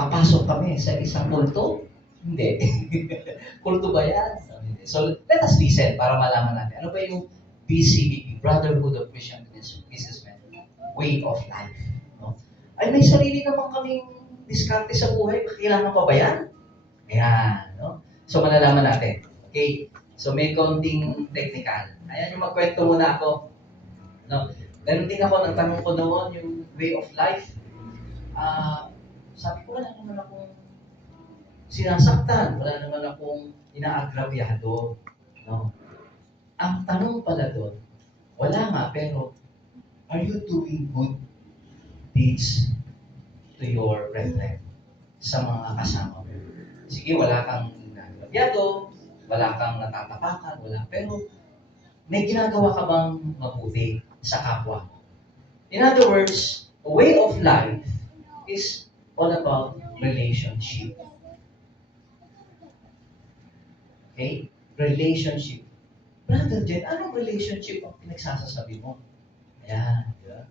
papasok kami sa isang kulto? Hindi. Kulto ba yan? Hindi. So, let us listen para malaman natin. Ano ba yung BCBP, Brotherhood of Christian Businessmen, way of life? No? Ay, may sarili naman kaming diskarte sa buhay. Kailangan pa ba yan? Ayan. No? So, malalaman natin. Okay? So, may konting technical. Ayan yung magkwento muna ako. No? Ganun din ako, nagtanong ko noon yung way of life. Sabi ko, wala naman akong sinasaktan, wala naman akong inaagrabyado. No? Ang tanong pala doon, wala nga, pero are you doing good deeds to your brethren sa mga kasama mo? Sige, wala kang inaagrabyado, wala kang natatapakan, wala, pero may ginagawa ka bang mabuti sa kapwa? In other words, a way of life is all about relationship. Okay? Relationship. Brother Jen, anong relationship ang pinagsasasabi mo? Ayan. Yeah.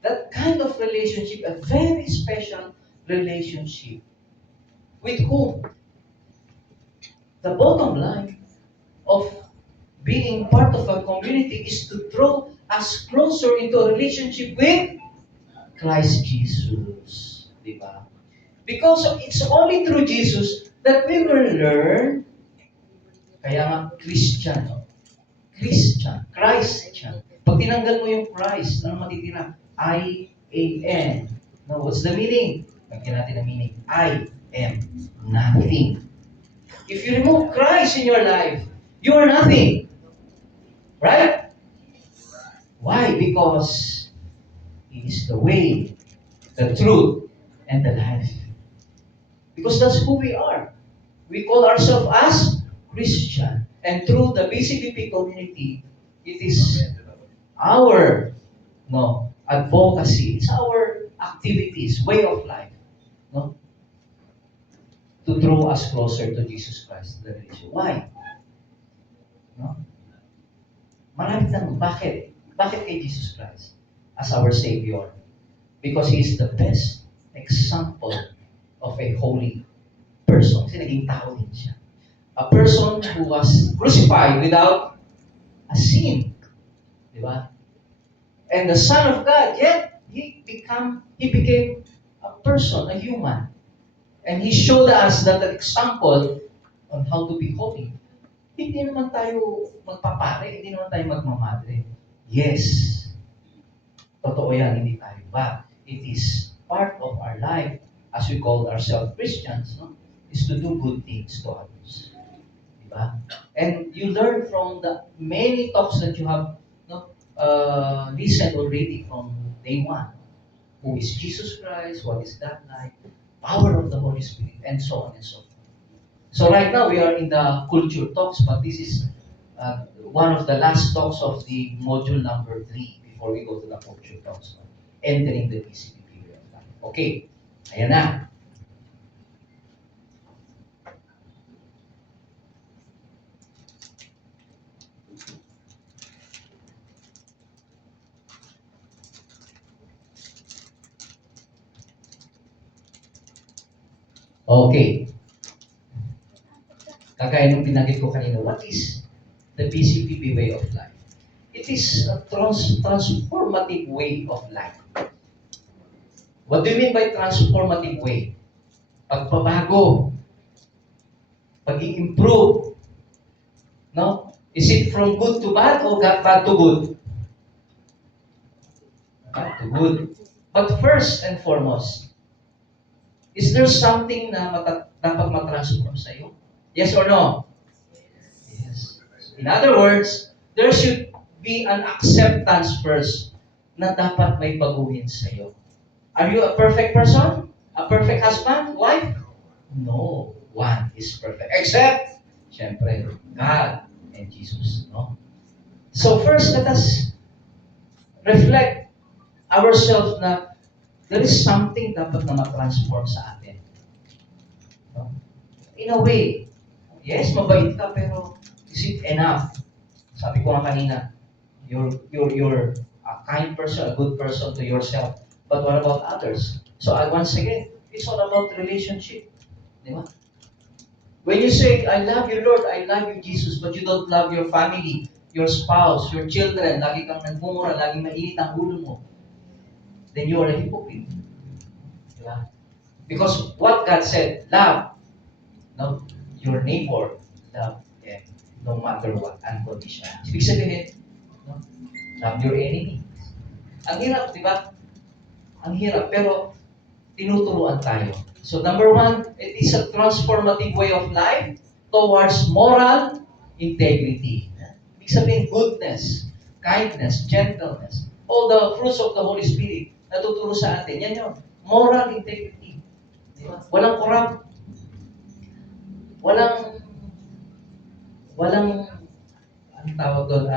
That kind of relationship, a very special relationship. With whom? The bottom line of being part of a community is to draw us closer into a relationship with Christ Jesus. Diba? Because it's only through Jesus that we will learn. Kaya nga, Christian. No? Christian. Christian. Pag tinanggal mo yung Christ, ano matitira? I-A-N. No, what's the meaning? Lagyan natin ang meaning. I am nothing. If you remove Christ in your life, you are nothing. Right? Why? Because He is the way, the truth, and the life. Because that's who we are. We call ourselves as Christian. And through the BCBP community, it is our advocacy, it's our activities, way of life, to draw us closer to Jesus Christ. The religion. Why? Maraming tanong, bakit? Bakit kay Jesus Christ as our Savior? Because He is the best example of a holy person. Kasi naging tao din siya. A person who was crucified without a sin. Di ba? And the Son of God, yet He became a person, a human. And He showed us that example on how to be holy. Hindi naman tayo magpapare, hindi naman tayo magmamadre. Yes, totoo yan, hindi tayo. But it is part of our life, as we call ourselves Christians, is to do good things to others. Diba? And you learn from the many talks that you have listened already from day one. Who is Jesus Christ? What is that like? Power of the Holy Spirit, and so on and so forth. So right now we are in the culture talks, but this is one of the last talks of the module number 3 before we go to the culture talks. Entering the BCP period of time. Okay, ayan na. Okay. Kagaya nung binanggit ko kanina, what is the BCPP way of life? It is a transformative way of life. What do you mean by transformative way? Pagpabago. Pag-i-improve. No? Is it from good to bad or bad to good? Bad to good. But first and foremost, is there something na dapat matransform sa iyo? Yes or no? Yes. In other words, there should be an acceptance first na dapat may baguhin sa iyo. Are you a perfect person? A perfect husband? Wife? No. One is perfect. Except, syempre, God and Jesus. No? So first, let us reflect ourselves na there is something dapat na matransform sa atin. No? In a way, yes, mabait ka, pero is it enough? Sabi ko nga kanina, you're a kind person, a good person to yourself. But what about others? So once again, It's all about relationship. Di ba? When you say, I love you, Lord, I love you, Jesus, but you don't love your family, your spouse, your children, lagi kang nagmumura, lagi mainit ang ulo mo, then you are a hypocrite. Di ba? Because what God said, love, no, your neighbor, love them, no matter what, unconditional. Ibig sabihin, no, love your enemy. Ang hirap, di ba? Ang hirap, pero tinuturuan tayo. So number one, it is a transformative way of life towards moral integrity. Ibig sabihin, goodness, kindness, gentleness, all the fruits of the Holy Spirit na tuturo sa atin. Yan yun. Moral integrity. Di ba? Walang corrupt. Walang, anong tawag doon,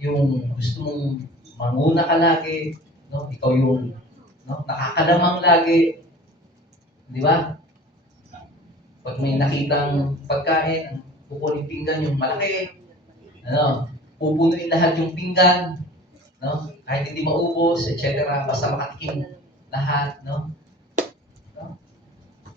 yung gusto mong manguna ka lagi, no? Ikaw yung nakakalamang lagi. Di ba? Pag may nakitang pagkain, kukunin pinggan yung malaki. Pupunuin lahat yung pinggan. No? Kahit hindi maubos, etc. Basta makatikim lahat. No?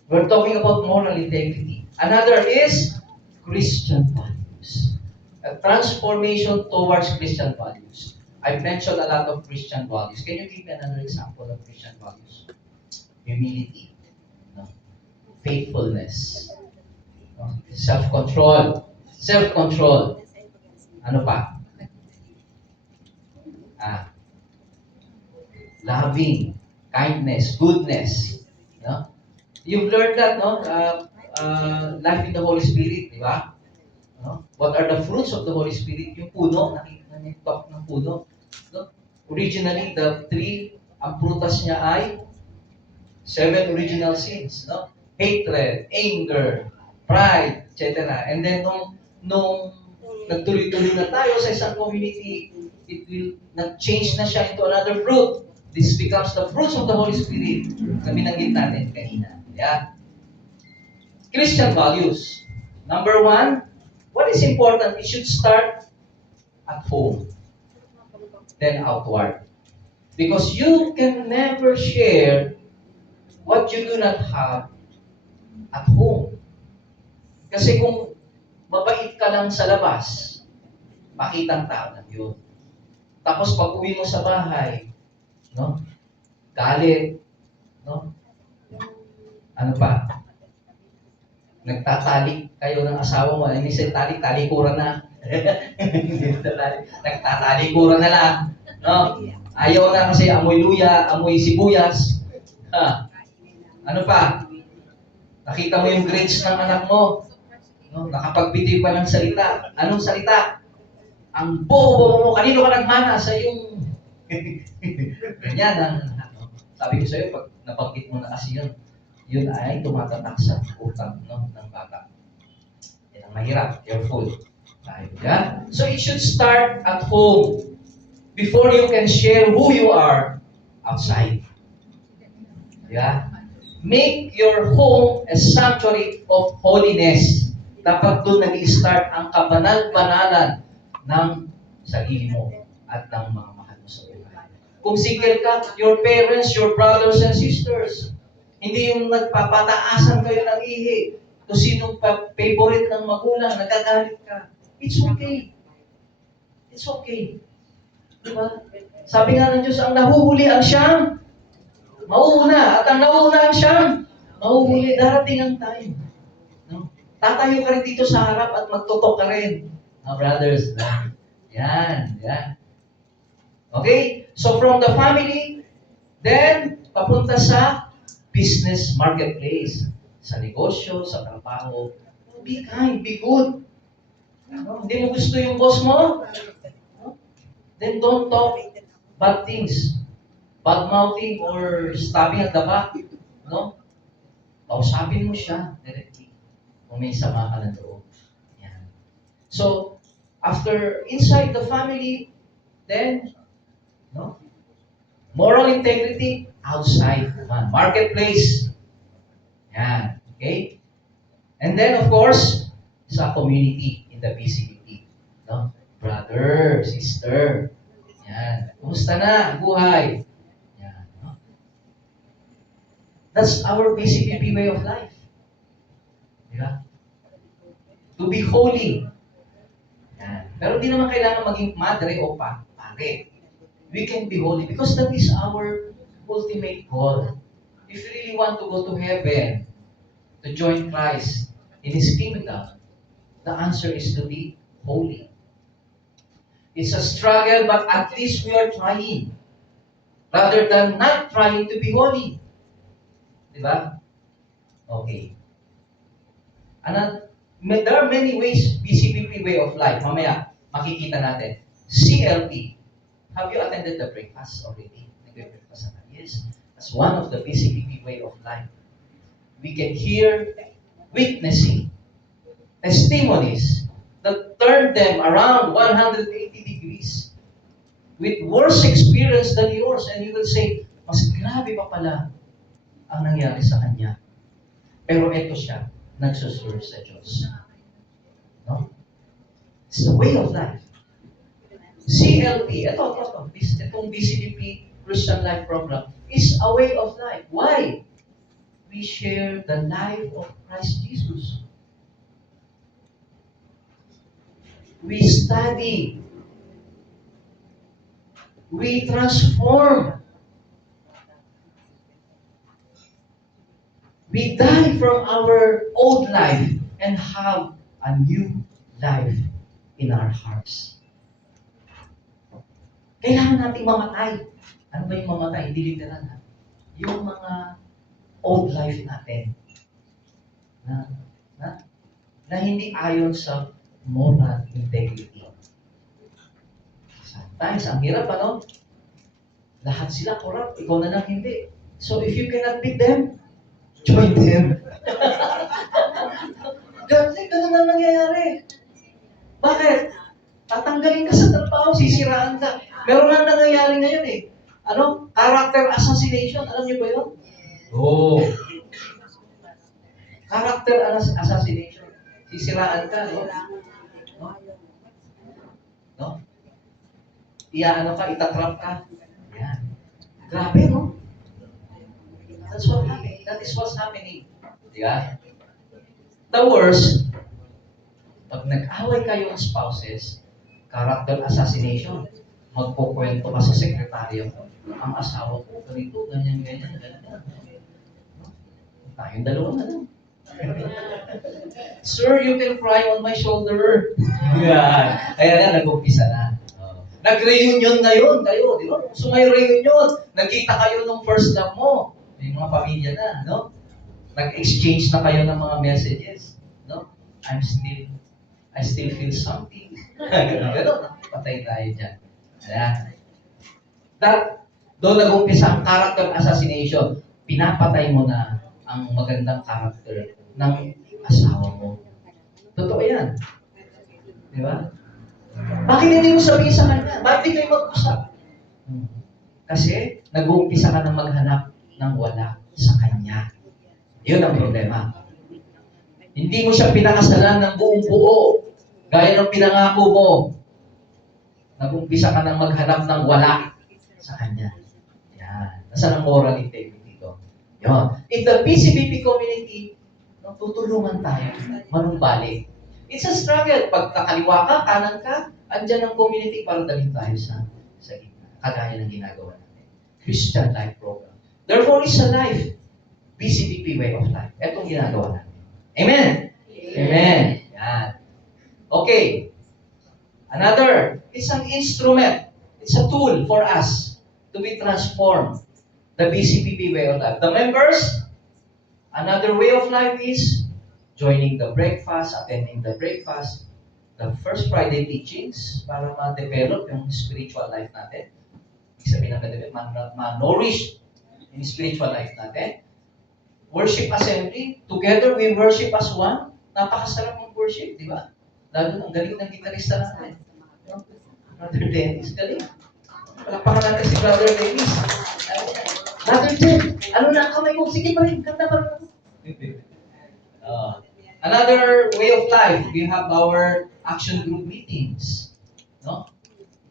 We're talking about moral integrity. Another is Christian values. A transformation towards Christian values. I've mentioned a lot of Christian values. Can you give me another example of Christian values? Humility. No? Faithfulness. No? Self-control. Self-control. Ano pa? Loving. Kindness. Goodness. No? You've learned that, no? Life in the Holy Spirit, di ba? No? What are the fruits of the Holy Spirit? Yung puno, nakikita niyo yung talk ng puno. No? Originally, the tree, ang prutas niya ay 7 original sins, no? Hatred, anger, pride, etc. And then, nung nagtuloy-tuloy na tayo sa isang community, it will nag-change na siya into another fruit. This becomes the fruits of the Holy Spirit na binanggit natin kanina. Yeah. Christian values. Number one, what is important? It should start at home, then outward. Because you can never share what you do not have at home. Kasi kung mabait ka lang sa labas, makitang tao lang yun. Tapos pag uwi mo sa bahay, no? Galit, no? Ano pa? Nagtatalik kayo ng asawa mo. Ay, minsan talikuran na. Nagtatalikuran na lang. No? Ayaw na kasi amoy luya, amoy sibuyas. Ano pa? Nakita mo yung grades ng anak mo. No? Nakapagbitiw pa ng salita. Anong salita? Ang bobo mo. Kanino ka nagmana sa yung... Ganyan ang... Sabi ko sa'yo, pag nabanggit mo na kasi yun ay tumatatak sa utang, no, ng bata. Yan ang mahirap. Careful. Yeah? So it should start at home before you can share who you are outside. Yeah? Make your home a sanctuary of holiness. Dapat doon nag-i-start ang kabanal-banalan ng sarili mo at ng mga mahal mo sa buhay. Kung single ka, your parents, your brothers and sisters, hindi yung nagpapataasan kayo ng ihi. Kung sinong favorite ng magulang, nagagalit ka. It's okay. It's okay. Diba? Sabi nga ng Diyos, ang nahuhuli ang siyang mauuna. At ang nauuna ang siyang mahuhuli. Darating ang time. No? Tatayo ka rin dito sa harap at magtutok ka rin. Brothers. Yan. Yan. Okay? So from the family, then papunta sa business marketplace. Sa negosyo, sa trabaho. Be kind, be good. Hindi mo gusto yung boss mo? Then don't talk bad things. Bad-mouthing or stabbing at the back. No? Kausapin mo siya directly. Kung may sama ka na loob. Yan. So, after inside the family, then, no? Moral integrity, outside naman. Marketplace. Yan. Okay? And then, of course, sa community in the PCBT. No? Brother, sister. Yan. Kumusta na ang buhay? Yan. No? That's our BCPP way of life. Di ba? To be holy. Yan. Pero di naman kailangan maging madre o pare. We can be holy because that is our ultimate goal. If you really want to go to heaven, to join Christ in His kingdom, the answer is to be holy. It's a struggle, but at least we are trying. Rather than not trying to be holy. Diba? Okay. There are many ways, BCPP way of life. Mamaya, makikita natin. CLP. Have you attended the breakfast already? Nag-breakfast na? Yes. That's one of the BCPP way of life. We can hear witnessing, testimonies that turn them around 180 degrees with worse experience than yours. And you will say, mas grabe pa pala ang nangyari sa kanya. Pero eto siya, nagsuserve sa Diyos. No? It's the way of life. CLP, itong BCDP Christian Life Program is a way of life. Why? We share the life of Christ Jesus. We study. We transform. We die from our old life and have a new life in our hearts. Kailangan nating mamatay. Ano ba yung mamatay? Hindi literal na. Yung mga old life natin na hindi ayon sa moral integrity. Sometimes, ang hirap, ano? Lahat sila corrupt, ikaw na lang hindi. So if you cannot beat them, join them. Ganun na nangyayari. Bakit? Tatanggalin ka sa trabaho, sisiraan ka. Meron nga nangyayari ngayon eh. Ano? Character assassination. Alam niyo ba yun? Oo. Character assassination. Sisiraan ka, no? No? Ano ka, itatrap ka. Yan. Grabe, no? That's what happening. That is what's happening. Yeah. The worst, pag nag-away kayo ng spouses, character assassination. Magkukwento ka sa sekretaryo mo. Ang asawa ko, ganito, ganyan. Tayong dalawa na lang. Sir, you can cry on my shoulder. Yeah. Kaya na, nag-umpisa na. Nag-reunion na yun kayo, di ba? So may reunion, nagkita kayo ng first love mo. May mga pamilya na, no? Nag-exchange na kayo ng mga messages, no? I still feel something. Ganun, patay tayo dyan. Doon nag-umpisa ang character assassination. Pinapatay mo na ang magandang character ng asawa mo. Totoo yan. Di ba? Bakit hindi mo sabihin sa kanya? Bakit di kayo mag-usap? Kasi nag-uumpisa ka ng maghanap ng wala sa kanya. Yun ang problema. Hindi mo siya pinakasalan ng buong buo. Gaya ng pinangako mo. Nag-uumpisa ka ng maghanap ng wala sa kanya. Yan. Nasaan ang moral integrity ko? Yun. In the PCBP community, tutulungan tayo manumbalik. It's a struggle. Pag kakaliwa ka, kanan ka, andyan ang community para dalhin tayo sa gitna. Kagaya ng ginagawa natin. Christian Life Program. Therefore, it's a life. BCPP way of life. Itong ginagawa natin. Amen? Amen. Yan. Okay. Another, it's an instrument. It's a tool for us to be transformed. The BCPP way of life. The members, another way of life is joining the breakfast, attending the breakfast, the first Friday teachings para ma-develop yung spiritual life natin. Ibig sabihin na ma-nourish yung spiritual life natin. Worship assembly, together we worship as one. Napakasarap ng worship, di ba? Lalo ang galing ng gitarista natin. Brother Dennis, galing. Palakpakan natin si Brother Dennis. Brother Dennis, ano na ang kamay mo? Sige pa rin, ganda pa rin. Another way of life, we have our action group meetings, no?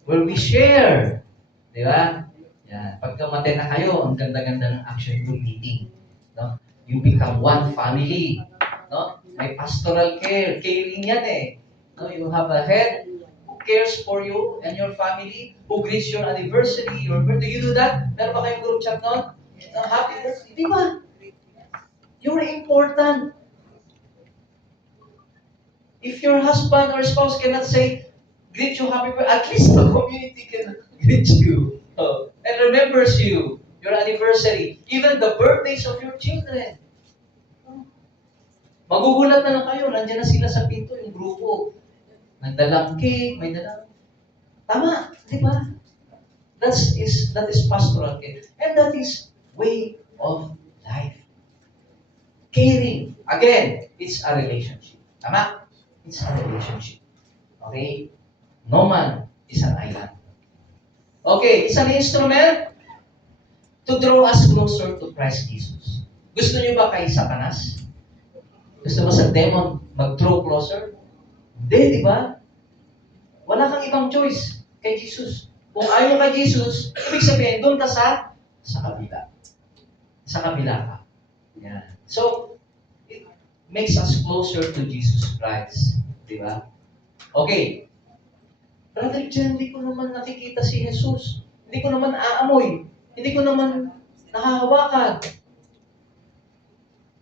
Where we share, di ba? Yan. Pagka na kayo, ang ganda-ganda ng action group meeting. No? You become one family. No? May pastoral care. Caring yan eh. No? You have a head who cares for you and your family, who greets your anniversary, your birthday. You do that? Meron ba kayong group chat nun? No? Happy birthday. Di ba? You're important. If your husband or spouse cannot say, greet you happy birthday, at least the community can greet you. And remembers you, your anniversary, even the birthdays of your children. Magugulat na lang kayo, nandiyan na sila sa pinto, yung grupo. Nagdalang cake, may dalang. Tama, di ba? That is pastoral care. And that is way of life. Caring. Again, it's a relationship. Tama? It's a relationship. Okay? No man is an island. Okay, it's an instrument to draw us closer to Christ Jesus. Gusto niyo ba kay Satanas? Gusto mo sa demon mag-draw closer? Hindi, di ba? Wala kang ibang choice kay Jesus. Kung ayaw kay Jesus, ibig sabihin, doon ka sa kabila. Sa kabila ka. Yan. So, it makes us closer to Jesus Christ. Di ba? Okay. Brother Jen, hindi ko naman nakikita si Jesus. Hindi ko naman aamoy. Hindi ko naman nakahawakan.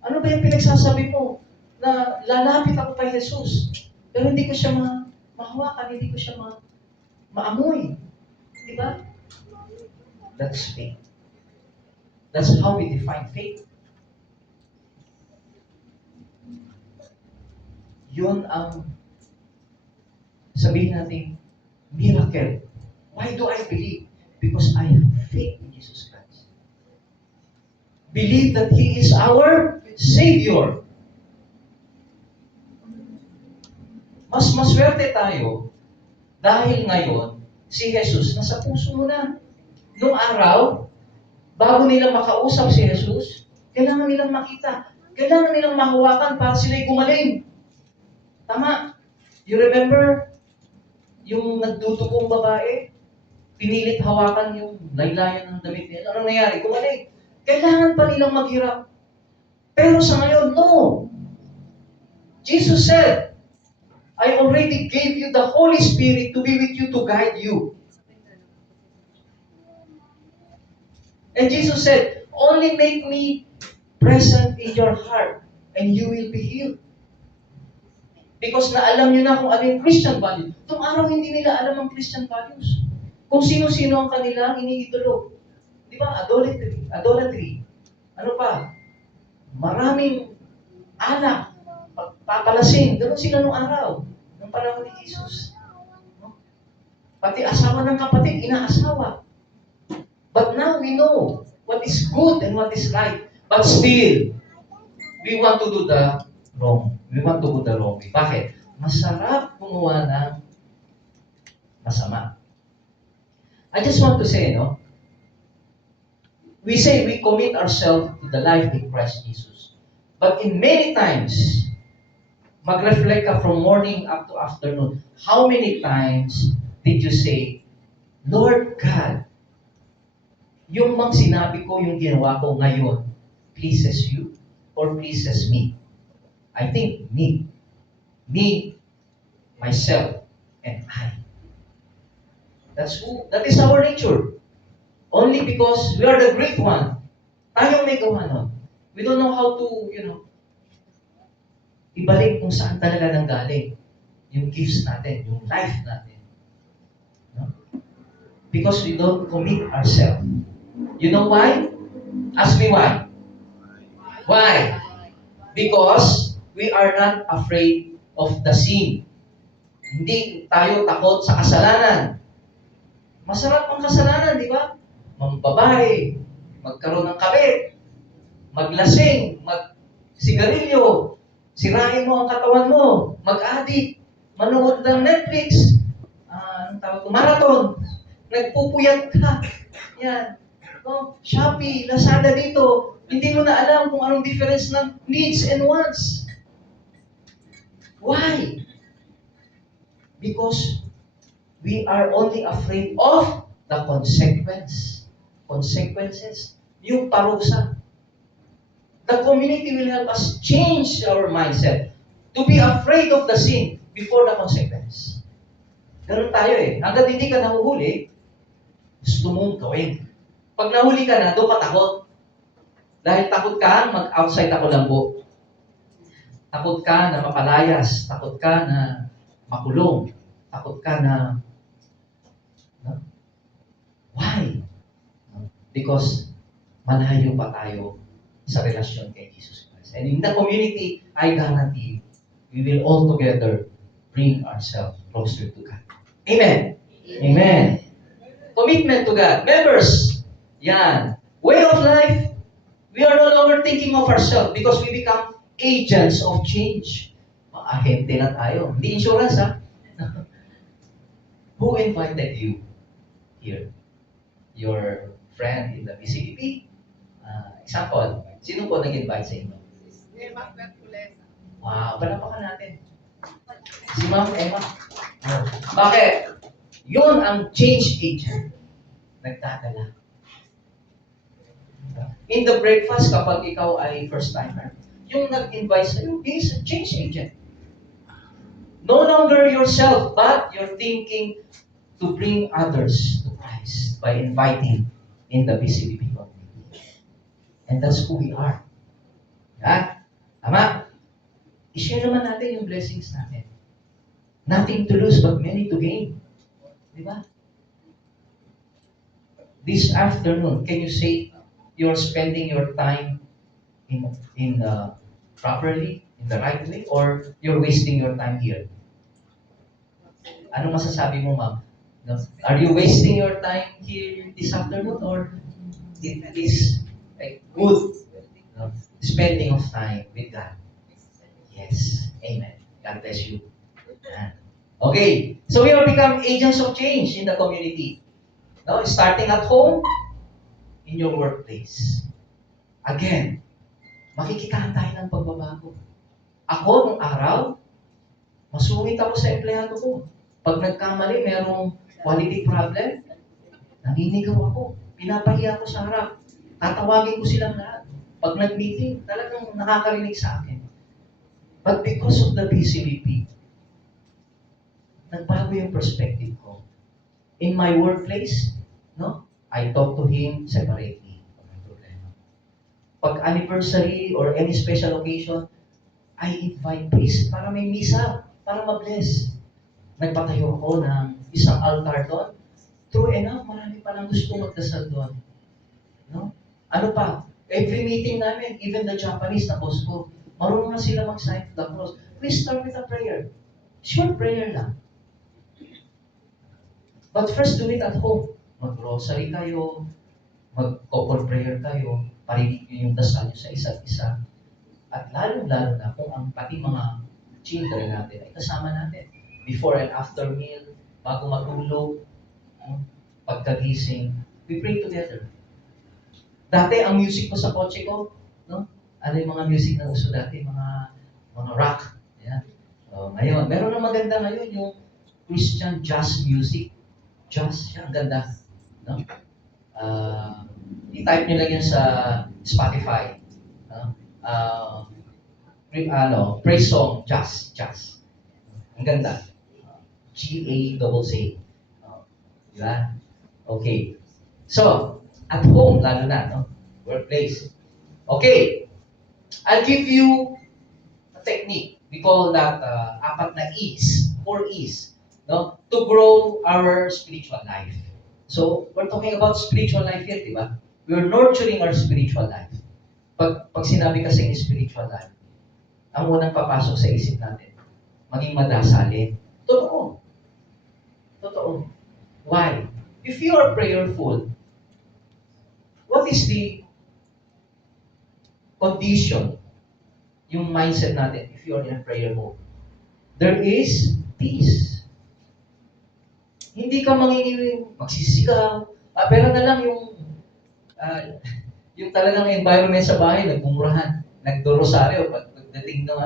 Ano ba yung pinagsasabi mo? Na lalapit ako kay Jesus. Pero hindi ko siya mahawakan, hindi ko siya maamoy. Di ba? That's faith. That's how we define faith. Yun ang sabihin natin, miracle. Why do I believe? Because I have faith in Jesus Christ. Believe that He is our Savior. Mas maswerte tayo dahil ngayon, si Jesus nasa puso mo na. Noong araw, bago nila makausap si Jesus, kailangan nilang makita. Kailangan nilang mahawakan para sila'y gumaling. Tama. You remember, yung nagdudugong babae, pinilit hawakan yung laylayan ng damit niya. Ano nangyari? Gumaling. Kailangan pa nilang maghirap. Pero sa ngayon, no. Jesus said, I already gave you the Holy Spirit to be with you, to guide you. And Jesus said, only make me present in your heart and you will be healed. Because naalam nyo na kung ano yung Christian values. Itong araw hindi nila alam ang Christian values. Kung sino-sino ang kanilang iniidolo. Di ba? Idolatry. Ano pa? Maraming alak. Papalasing. Ganun sila nung araw. Nung panahon ni Jesus. Pati asawa ng kapatid, inaasawa. But now we know what is good and what is right. But still, we want to do the wrong. We want to do the wrong way. Bakit? Masarap gumawa ng masama. I just want to say, no? We say we commit ourselves to the life in Christ Jesus. But in many times, mag-reflect ka from morning up to afternoon. How many times did you say, Lord God, yung mang sinabi ko, yung ginawa ko ngayon, pleases you or pleases me? I think me. Me, myself, and I. That is our nature. Only because we are the great one. Tayong may gawa nun. We don't know how to, ibalik kung saan talaga nanggaling yung gifts natin, yung life natin. No? Because we don't commit ourselves. You know why? Ask me why. Why? Because we are not afraid of the sin. Hindi tayo takot sa kasalanan. Masarap ang kasalanan, di ba? Mambabae, magkaroon ng kabit, maglasing, magsigarilyo, sirain mo ang katawan mo, mag-addict, manood ng Netflix, marathon, nagpupuyat ka. Yan. No? Shopee, Lazada dito, hindi mo na alam kung anong difference ng needs and wants. Why? Because we are only afraid of the consequences. Yung parusa. The community will help us change our mindset to be afraid of the sin before the consequence. Ganun tayo eh. Hanggat hindi ka nahuhuli, gusto mong gawin. Pag nahuli ka na, doon ka takot. Dahil takot ka mag-outside ako lambo. Takot ka na mapalayas. Takot ka na makulong. Takot ka na... No? Why? Because malayo pa tayo sa relasyon kay Jesus Christ. And in the community, I guarantee we will all together bring ourselves closer to God. Amen. Amen. Commitment to God. Members, yan. Way of life, we are no longer thinking of ourselves because we become agents of change. Ahente na tayo. Hindi insurance, ha? Who invited you here? Your friend in the BCBP? Example, sino po nag-invite sa inyo? Wow, palapakan natin. Si Ma'am Emma. Bakit? Yun ang change agent. Nagdadala. In the breakfast, kapag ikaw ay first timer, yung nag-invite sa'yo is a change agent. No longer yourself, but you're thinking to bring others to Christ by inviting in the BCBP community. And that's who we are. Ha? Tama? I-share naman natin yung blessings natin. Nothing to lose but many to gain. Di ba? This afternoon, can you say you're spending your time in properly, in the right way, or you're wasting your time here? Ano masasabi mo, ma'am? No? Are you wasting your time here this afternoon, or it is a good spending of time with God? Yes. Amen. God bless you. Okay. So we are become agents of change in the community. No? Starting at home, in your workplace. Again, makikitaan tayo ng pagbabago. Ako, nung araw, masungit ako sa empleyado ko. Pag nagkamali, merong quality problem, naninigaw ako. Pinapahiya ko sa harap. Tatawagin ko silang lahat. Pag nag-meeting, talagang nakakarinig sa akin. But because of the BCBP, nagbago yung perspective ko. In my workplace, no, I talk to him separately. Pag anniversary or any special occasion, I invite priest para may misa, para ma-bless. Nagpatayo ako ng isang altar doon. True enough, marami palang gusto magdasal doon. No? Ano pa? Every meeting namin, even the Japanese na boss ko, marunong na sila mag-sign to the cross. Please start with a prayer. Short prayer lang. But first, do it at home. Mag-rosary kayo, mag-couple prayer kayo, parinig nyo yung dasal nyo sa isa't isa. At lalo-lalo na kung ang pati mga children natin ay kasama natin. Before and after meal, bago matulog, pagkagising, we pray together. Dati, ang music ko sa kotse ko, no? Ano yung mga music na uso dati? Mga rock. Yeah. So, ngayon, meron na maganda ngayon yung Christian jazz music. Jazz, siya, ang ganda. No? I-type nyo lang yun sa Spotify. Praise song, jazz. Ang ganda. G-A-Z-Z. Diba? Okay. So, at home, lalo na, no? Workplace. Okay. I'll give you a technique. We call that apat na E's, 4 E's, no? To grow our spiritual life. So, we're talking about spiritual life here, di ba? We're nurturing our spiritual life. Pag sinabi kasi ng spiritual life, ang unang papasok sa isip natin, maging madasalin. Totoo. Why? If you are prayerful, what is the condition, yung mindset natin, if you are in a prayer mode? There is peace. Hindi ka magsisigaw, pero na lang yung talagang environment sa bahay, nagmumurahan, nagdorosaryo, pagdating ng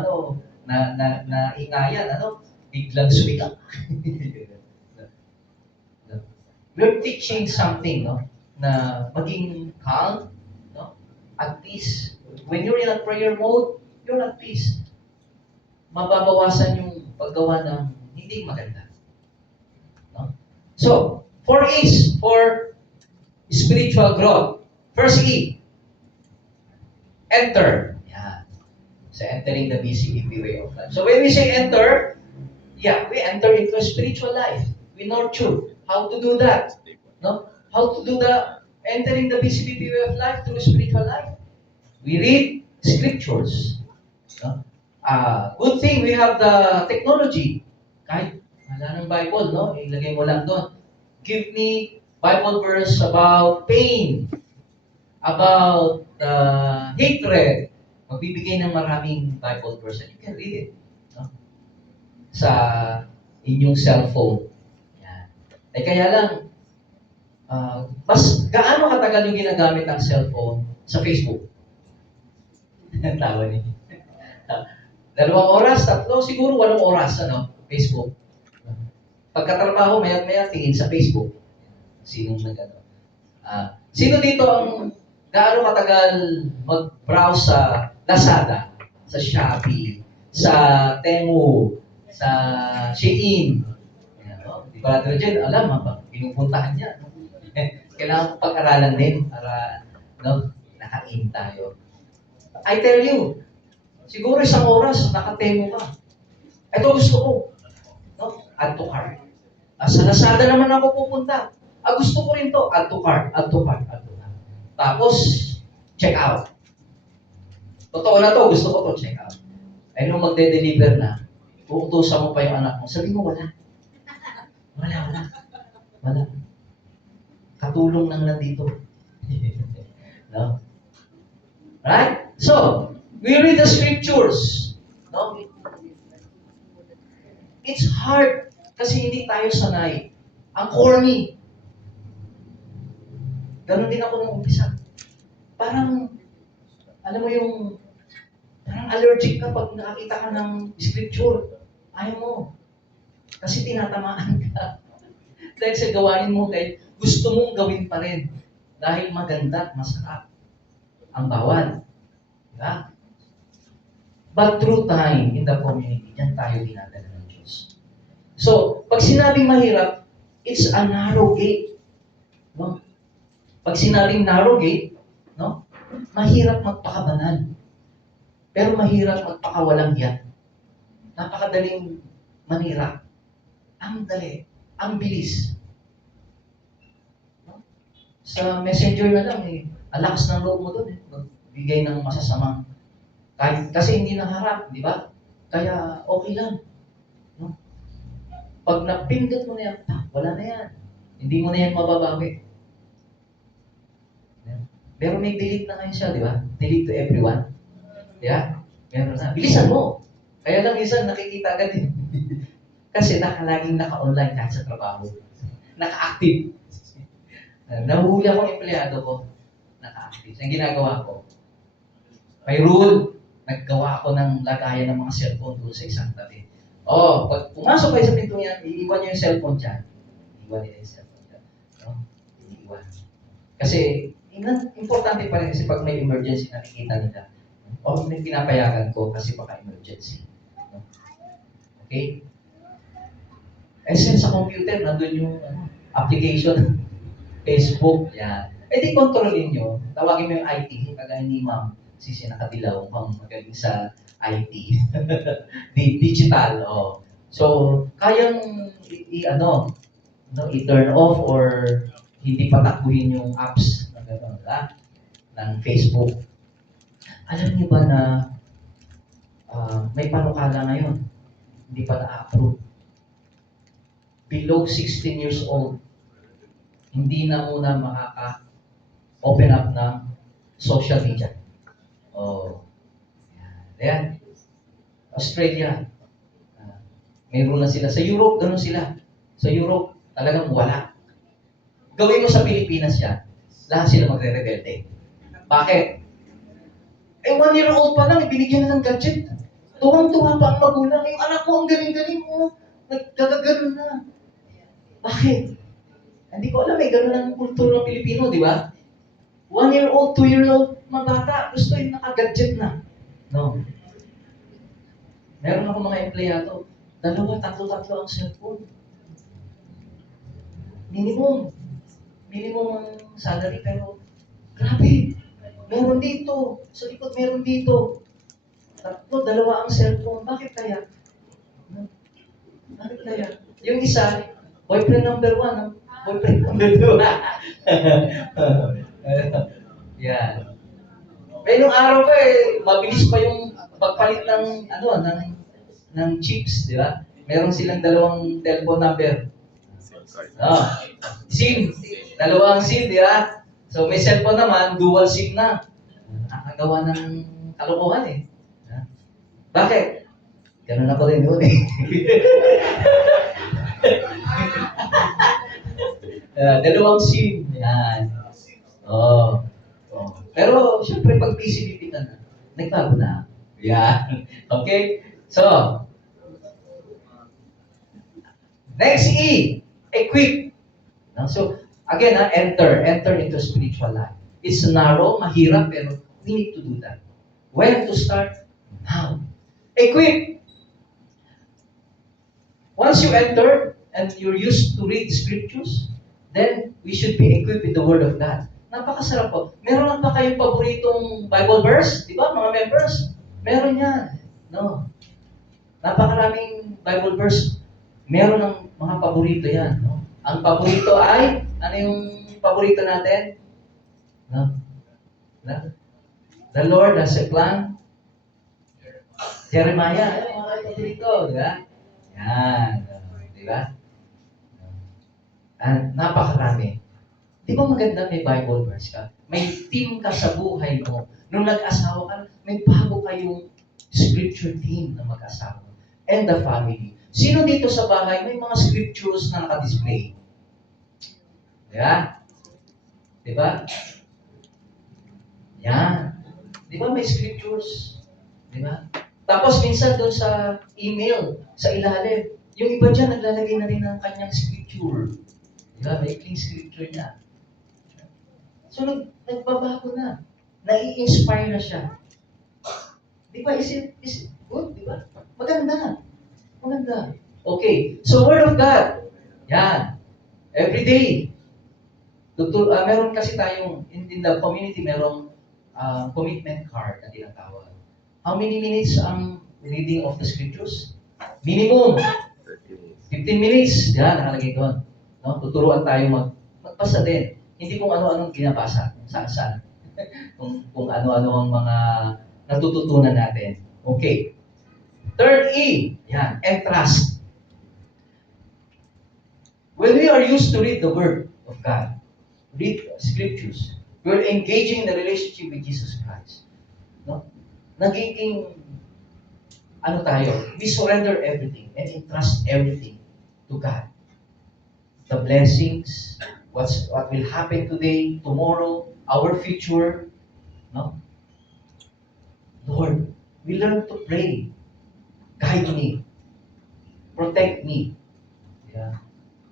na ingayan, biglang sumigaw. We're teaching something, no, na maging calm, no, at peace When you're in a prayer mode, you're at peace. Mababawasan yung paggawa ng hindi maganda. No? So, 4 E's for spiritual growth. First E, enter. Yan. So, entering the BCBP way of life. So, when we say enter, we enter into a spiritual life. We nurture. How to do that? No? How to do the entering the BCBP way of life through spiritual life? We read scriptures. No? Good thing we have the technology. Kahit wala ng Bible, no? Ilagay mo lang doon. Give me Bible verse about pain, about hatred. Magbibigay ng maraming Bible verse. You can read it. No? Sa inyong cellphone. Yan. Kaya lang, mas gaano katagal yung ginagamit ng cellphone sa Facebook? Tawa niyo. 2 oras, 3, siguro 8 oras, Facebook. Pagkatrabaho, maya-maya tingin sa Facebook. Sinong nagano? Sino dito ang gaano katagal mag-browse sa Lazada, sa Shopee, sa Temu, sa Shein? Di ba natin dyan, alam, pinupuntahan niya. Kailangan pag-aralan din para naka-in tayo. I tell you, siguro 1 oras, nakatemo ka. Ito gusto ko. No? Add to cart. Sa Lazada naman ako pupunta. Gusto ko rin to. Add to cart, add to cart, add to cart. Tapos, check out. Totoo na to, gusto ko to, check out. Ay, nung magde-deliver na, uutusan mo pa yung anak mo. Sabi mo, wala. Wala. Katulong lang nandito. No? Right? So, we read the scriptures. No? It's hard kasi hindi tayo sanay. Ang corny. Ganon din ako nung umpisa. Parang, alam mo yung, parang allergic ka pag nakakita ka ng scripture. Ayaw mo. Kasi tinatamaan ka. Dahil sa gawain mo, dahil gusto mong gawin pa rin. Dahil maganda, masarap ang bawal. Diba? But through time in the community, yan tayo dinadala ng Diyos. So, pag sinabing mahirap, it's a narrow gate. No? Pag sinabing narrow gate, no? Mahirap magpakabanal. Pero mahirap magpakawalang yan. Napakadaling manira. Ang dali. Ang bilis. No? Sa messenger na lang, ang lakas ng loob mo doon. Magbigay ng masasamang kahit, kasi hindi naharap, di ba? Kaya okay lang. No? Pag napindot mo na yan, wala na yan. Hindi mo na yan mababawi. Pero may delete na ngayon siya, di ba? Delete to everyone. Yeah? Meron na. Bilisan mo. Kaya lang minsan nakikita agad eh. Kasi laging naka-online kahit sa trabaho. Naka-active. Nahuhuli akong empleyado ko. Naka-active. Ang ginagawa ko, may rule. Naggawa ako ng lagayan ng mga cellphone doon sa isang tabi. Pag pumasok kayo sa pintong yan, iiwan nyo yung cellphone dyan. Iiwan nila yung cellphone dyan. No? Iiwan. Kasi, importante pa rin kasi pag may emergency, nakikita nila. May pinapayagan ko kasi baka emergency. No? Okay? Sa computer, nandun yung application, Facebook, yan. Di kontrolin nyo. Tawagin mo yung IT, kagaya ni Ma'am. Sisi Nakadilaw, magaling sa IT. Digital, So, kayang i-turn off or hindi patakbuhin yung apps ng Facebook. Alam niyo ba na may panukala ngayon, hindi pa na-approve. Below 16 years old, hindi na muna makaka-open up ng social media. Ayan. Australia. Mayroon na sila. Sa Europe, ganun sila. Sa Europe, talagang wala. Gawin mo sa Pilipinas yan, lahat sila magre-rebelde. Bakit? 1-year-old pa lang, binigyan na ng gadget. Tuwang-tuwa pa ang magulang. Yung anak ko, ang galing-galing mo. Nagkagagano na. Bakit? Hindi ko alam, may gano'n ang kultura ng Pilipino, di ba? 1-year-old, 2-year-old, mga bata, gusto yung naka-gadget na. No. Meron ako mga empleyado, 2, 3 ang cellphone. Minimum. Minimum ang salary, pero grabe. Meron dito. Sa likod, meron dito. 2 ang cellphone. Bakit kaya? Bakit kaya? Yung isa, boyfriend number 1, boyfriend number 2. Yan. Eh, nung araw ko mabilis pa yung pagpalit ng, ng chips, di ba? Meron silang 2 telephone number. Ah, SIM. 2 SIM, di ba? So, may cellphone naman, dual SIM na. Nakakagawa ng kalokohan eh. Bakit? Ganun ako rin yun eh. 2 SIM. Yan. Oh. Oh. Pero, syempre, pag PCBP ka na, nagbago na. Yan. Okay? So, next E, equip. So, again, enter into spiritual life. It's narrow, mahirap, pero we need to do that. When to start? Now. Equip. Once you enter and you're used to read scriptures, then we should be equipped with the Word of God. Napakasarap po. Meron lang ba kayong paboritong Bible verse? Di ba, mga members? Meron yan. No. Napakaraming Bible verse. Meron ng mga paborito yan. No? Ang paborito ay, ano yung paborito natin? No? No? The Lord has a plan. Jeremiah. Ano mga paborito? Di ba? Yan. Di ba? Napakarami. Di ba maganda may Bible verse ka? May team ka sa buhay mo. Nung nag-asawa ka, may bago kayong scripture team na mag-asawa. And the family. Sino dito sa bahay may mga scriptures na naka-display? Yeah. Di ba? Yan. Di ba may scriptures? Di ba? Tapos minsan doon sa email, sa ilalim, yung iba dyan naglalagay na rin ng kanyang scripture. Di ba? May clean scripture niya. So, nagbabago na. Nai-inspire na siya. Di ba? Is it good? Di ba? Maganda. Maganda. Okay. So, Word of God. Yan. Every day. Meron kasi tayong, in the community, merong commitment card na tinatawag. How many minutes ang reading of the scriptures? Minimum. 15 minutes. Yan, nakalagay doon. No? Tuturuan tayo magpasa din. Hindi kung ano-anong ginabasa. Saan-saan. kung ano-ano ang mga natututunan natin. Okay. Third E. Yan. Entrust. When we are used to read the Word of God, read scriptures, we're engaging in the relationship with Jesus Christ. No? Nagiging, we surrender everything and entrust everything to God. The blessings, what will happen today, tomorrow, our future. No? Lord, we learn to pray. Guide me. Protect me. Yeah.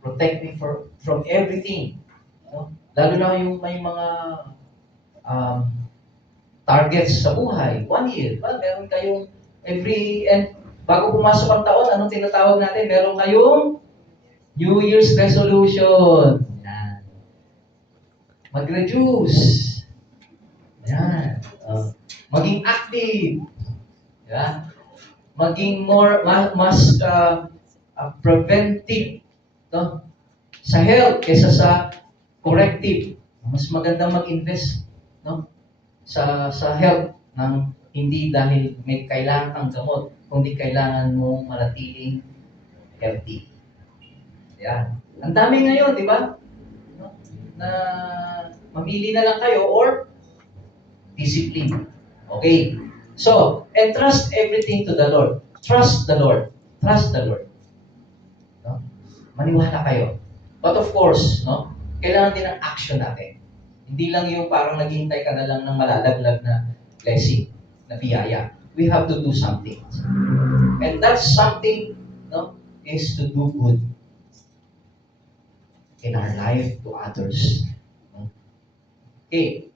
Protect me from everything. No? Lalo na yung may mga targets sa buhay. 1 year. Meron kayong bago pumasok ang taon, anong tinatawag natin? Meron kayong New Year's resolution. Yan. Mag-reduce. Yan. Maging active. Yan. Maging mas preventive. No? Sa health kaysa sa corrective. Mas maganda mag-invest, no? Sa health ng hindi dahil may kailangan kang gamot, kundi kailangan mong manatiling healthy. Yan. Ang dami ngayon, di ba? No? Na mamili na lang kayo or discipline. Okay. So, entrust everything to the Lord. Trust the Lord. Trust the Lord. No? Maniwala kayo. But of course, no? Kailangan din ng action natin. Hindi lang yung parang naghihintay ka na lang ng malalaglag na blessing, na biyaya. We have to do something. And that something, no, is to do good in our life to others. Okay.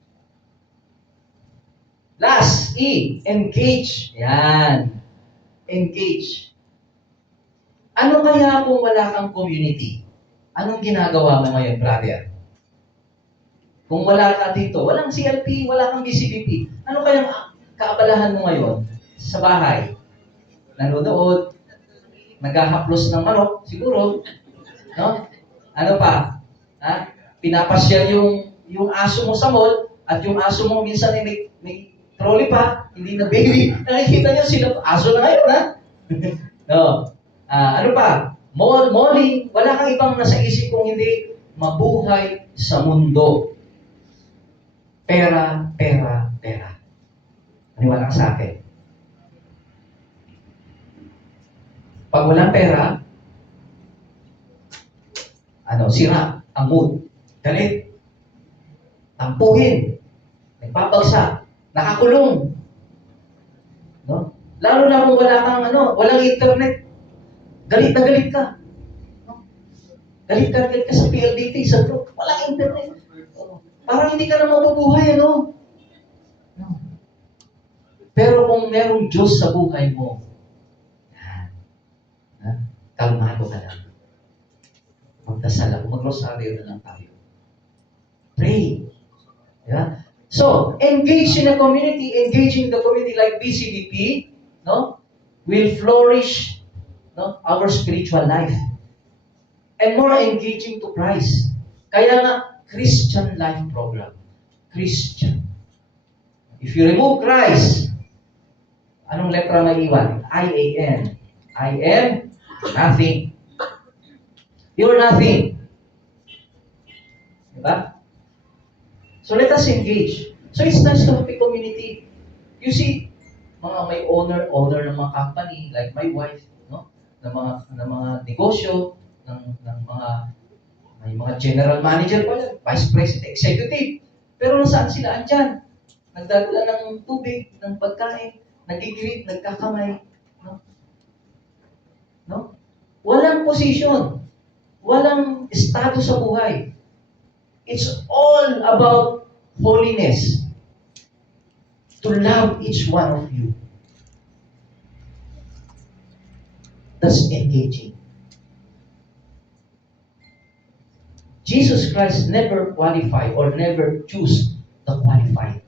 Last, E, engage. Yan. Engage. Ano kaya kung wala kang community? Anong ginagawa mo ngayon, brother? Kung wala ka dito, walang CLP, wala kang BCBP, ano kayang kaabalahan mo ngayon sa bahay? Nanonood, naghahaplos ng manok, siguro, no? Ano pa? Ha? Pinapasyal yung aso mo sa mall, at yung aso mo minsan ay may trolley pa, hindi na baby. Nakikita niyo sila, aso na ngayon, ha? No. Ano pa? Malling, wala kang ibang nasa isip kung hindi mabuhay sa mundo. Pera, pera, pera. Maniwala ka sa akin. Pag walang pera, sira ang mood. Galit. Tampuhin. Nagpapagsa. Nakakulong. No? Lalo na kung wala kang walang internet. Galit na galit ka. No? Galit ka sa PLDT, sa group. Walang internet. Parang hindi ka na mabubuhay, No? Pero kung merong Diyos sa buhay mo, kalmado ka lang. Magdasal ako. Mag-rosaryo na lang tayo. Pray. Yeah? So, engage in the community, engaging the community like BCBP, will flourish, our spiritual life. And more engaging to Christ. Kaya nga, Christian life program. Christian. If you remove Christ, anong letra may iwan? I-A-N. I am nothing. You're nothing. Diba? So let us engage. So it's nice to have a community. You see, may owner ng mga company, like my wife, ng mga negosyo, may mga general manager pa yan, vice president, executive. Pero nasaan sila? Andyan. Nagdadala ng tubig, ng pagkain, nagigilid, nagkakamay. No? Walang position. Walang estado sa buhay. It's all about holiness. To love each one of you. That's engaging. Jesus Christ never qualified or never choose the qualified.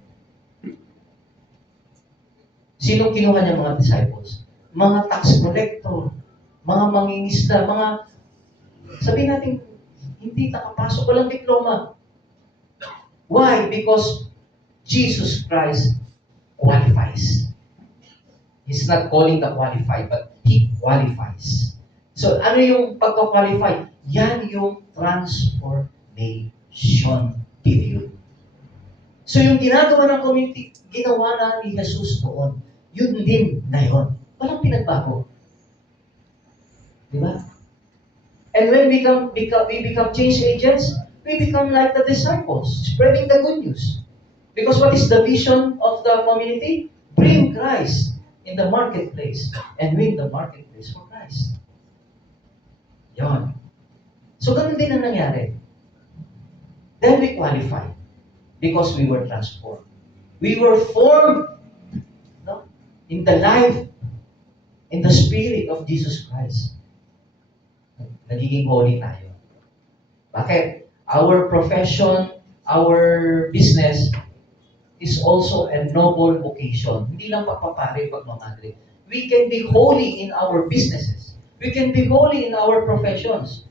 Sino kinuha niya mga disciples? Mga tax collector, mga mangingisda, sabihin natin, hindi nakapasok, walang diploma. Why? Because Jesus Christ qualifies. He's not calling the qualified, but He qualifies. So, ano yung pagka-qualify? Yan yung transformation period. So, yung ginagawa ng community, ginawa na ni Jesus noon. Yun din ngayon. Walang pinagbago. Diba? And when we become change agents, we become like the disciples, spreading the good news. Because what is the vision of the community? Bring Christ in the marketplace and win the marketplace for Christ. Yon. So, ganun din ang nangyari. Then we qualify because we were transformed. We were formed in the life, in the spirit of Jesus Christ. Nagiging holy tayo. Bakit? Our profession, our business is also a noble vocation. Hindi lang pagpapare, pagmamadre. We can be holy in our businesses. We can be holy in our professions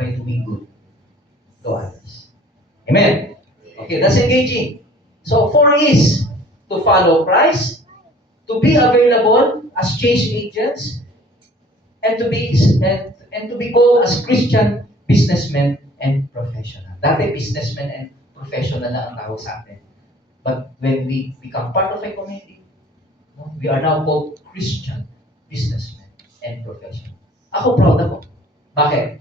by doing good to others. Amen? Okay, that's engaging. So, 4 is to follow Christ, to be available as change agents, and to be called as Christian businessmen and professional. Dati businessmen and professional na ang tawag sa atin. But when we become part of a community, we are now called Christian businessmen and professional. Ako proud ako. Bakit?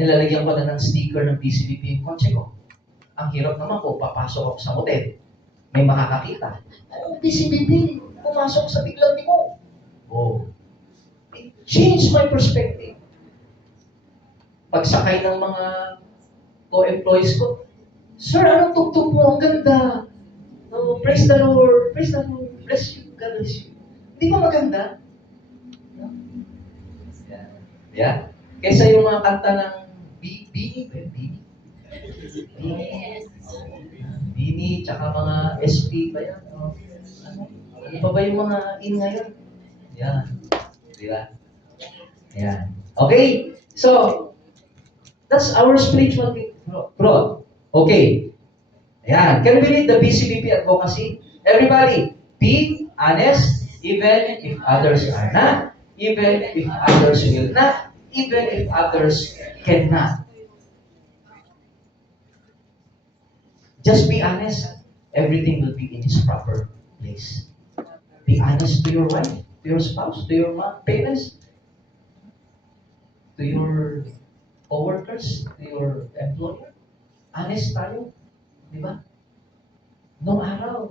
Nilalagyan ko na ng sticker ng PCBP yung kotse ko. Ang hirap naman ko, papasok ako sa hotel. May makakakita. PCBP, pumasok sa biglang mo. Oh. It changed my perspective. Pagsakay ng mga co-employees ko, Sir, anong tugtog mo? Ang ganda. No, praise the Lord, bless you, God bless you. Hindi ba maganda? No? Yeah. Yeah. Kaysa yung mga kanta ng Bini, Bini, Bini, tsaka mga SP ba yan? Ano pa ba yung mga in ngayon? Yan. Di ba? Yan. Okay? So, that's our spiritual growth. Okay. Ayan. Can we read the BCBP advocacy? Everybody, be honest even if others are not, even if others will not, even if others cannot. Just be honest. Everything will be in its proper place. Be honest to your wife, to your spouse, to your parents, to your co-workers, to your employer. Honest tayo. Di ba? Noong araw,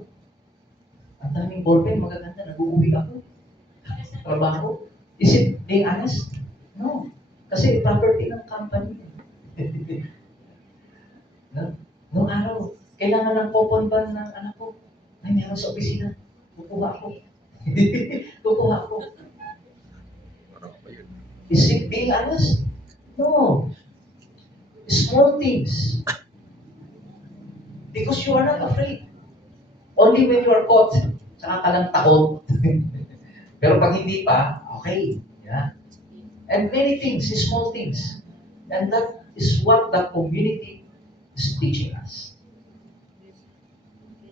ang daming ballpen, magaganda, nag-uuwi ako. Trabaho. Is it being honest? No. Kasi property ng company. No? Noong araw, kailangan ng coupon ban ng anak ko. Ay, meron sa opisina. Kukuha ako. Kukuha ako. Is it being honest? No. Small things. Because you are not afraid. Only when you are caught, saka ka lang takot. Pero pag hindi pa, okay. Yeah. And many things, small things. And that is what the community is teaching us.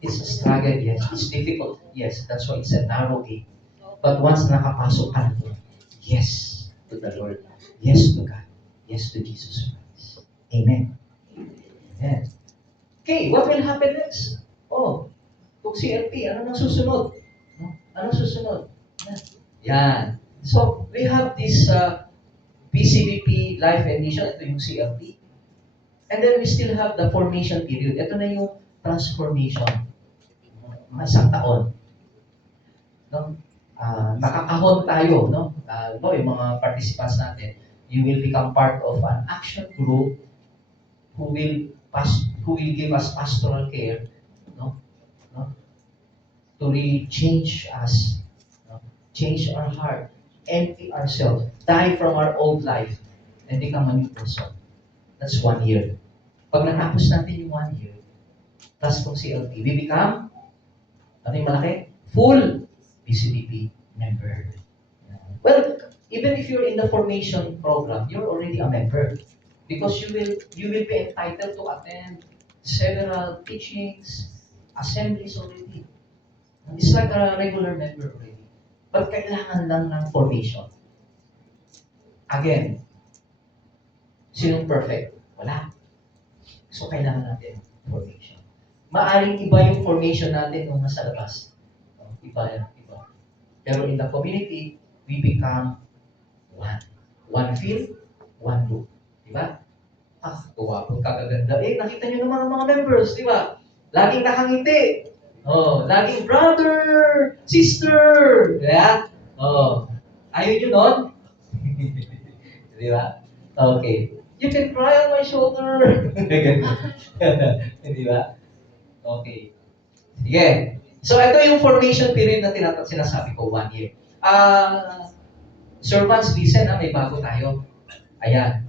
It's a struggle, yes. It's difficult, yes. That's why it's a narrow gate. But once nakapasok ka na doon, yes to the Lord. Yes to God. Yes to Jesus Christ. Amen. Amen. Okay, what will happen next? Oh, kung CLP, ano nang susunod? No? Ano susunod? Yan. So, we have this PCBP Life and Mission. Ito yung CLP. And then we still have the formation period. Ito na yung transformation. Mga isang taon. No? Nakakahon tayo. No? Yung mga participants natin, you will become part of an action group who will give us pastoral care, no? To really change us, no? Change our heart, empty ourselves, die from our old life, and become a new person. That's 1 year. Pag natapos natin yung 1 year, plus kung CLP, we become, ano yung malaki? Full PCBP member. Well, even if you're in the formation program, you're already a member. Because you will be entitled to attend several teachings, assemblies already. It's like a regular member already. But kailangan lang ng formation. Again, sinong perfect? Wala. So kailangan natin formation. Maaring iba yung formation natin nung nasa labas. Iba. Pero in the community, we become one. One field, one group. Diba? Tuwa po, kakaganda. Nakita nyo naman ang mga members, di ba? Laging nakangiti. Laging brother, sister. Kaya, ayaw nyo nun? Di ba? Okay. You can cry on my shoulder. Di ba? Okay. Sige. So, ito yung formation period na sinasabi ko, 1 year. Servants, listen, may bago tayo. Ayan.